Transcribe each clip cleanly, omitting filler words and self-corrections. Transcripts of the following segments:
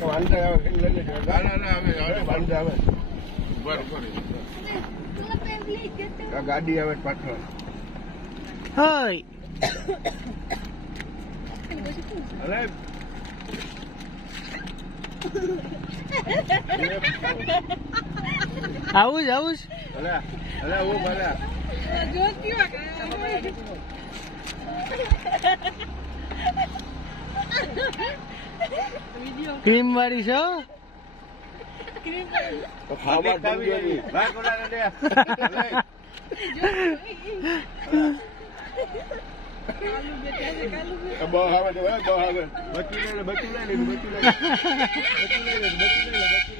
વાંધો આવે લઈ લેજો. ના આવે વાંધો આવે. આ ગાડી આવે પાછળ. હોય અરે આવું જ અલા અલા ઓ ભલા ક્રીમ વાળી છો તો ખાવા ટાવી ભાગ ઓલા ને દે. બહુ આવે તો બહુ આવે. બચી લઈ લે બચી લઈ લે બચી લઈ લે બચી લઈ લે બચી લઈ લે બચી લઈ લે.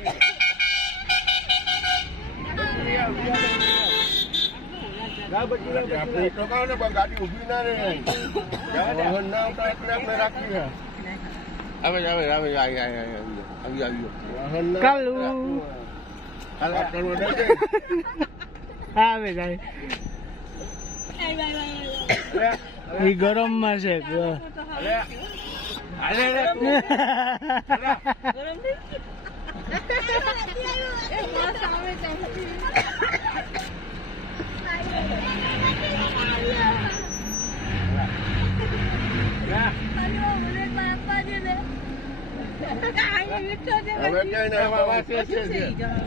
આપણે ટોકાવ ને પણ ગાડી ઊભી ના રહે. વાહન ના આવતા એટલે આપણે રાખી આવે આવે આવે આવી વાહન ના કાલુ આવે જાય એ ગરમ માં છે હવે કઈ ને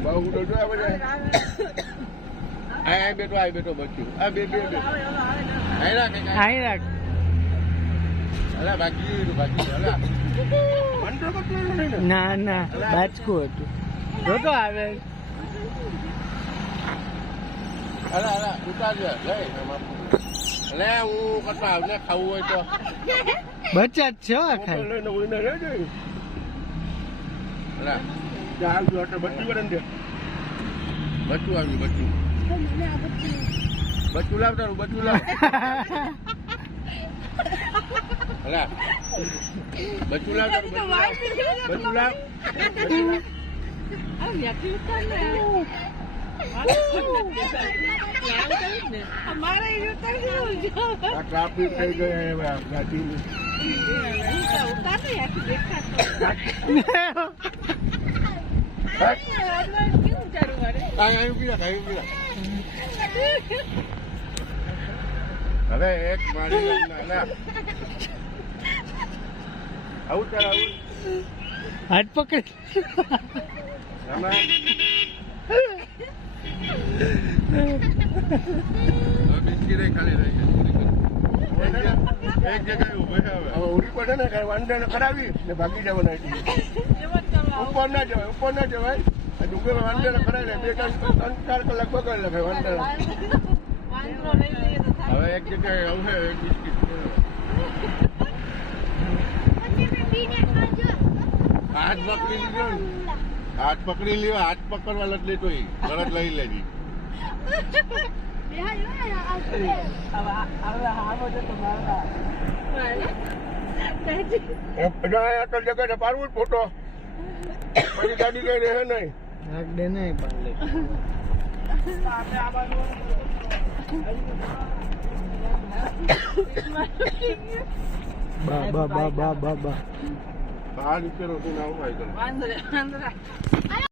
બહુ ડોડો આવે આ બેટો બચ્યું આ બે આઈ રાખ અલા બાકી અલા ના ના બાચકું હતું જોતો આવે અલા ઉતારજો લે હું કટલા આવને ખાવું હોય તો બચા જ છે હો ખાઈ લઈને ઉઈને રહેજો અલા ચાલ જો એટલે બચ્ચું બને દે બચ્ચું આવ્યું બચ્ચું લાવ તારું બચ્ચું લાવ અલા બચ્ચું લાવ તારું બચ્ચું લાવ ટ્રાફિક થઈ ગઈ ગાડી હવે એક મારી આવું ચાલ આવું હાથ પકડ ખાલી રહી એક જગ્યાએ ઉભા હવે ઉડી પડે ને વાંધા કરાવી ને ભાગી જવાના ઉપર ના જવાય ડુંગર વાંધા કરાવી બે ત્રણ ચાર કલાક બગાડ લખાય વાંધા હવે એક જગ્યાએ આવશે એક બિસ્કીટ હાથ પકડી લીધો હાથ પકડી લ્યો હાથ પકડવા લટ લેતો ગળત લઈ લેજી જગ્યા પાડવું ફોટો પછી ગાડી કઈ રહે નહીં દે નહીં બા બહાર નીચે રોટી ના ઉપાય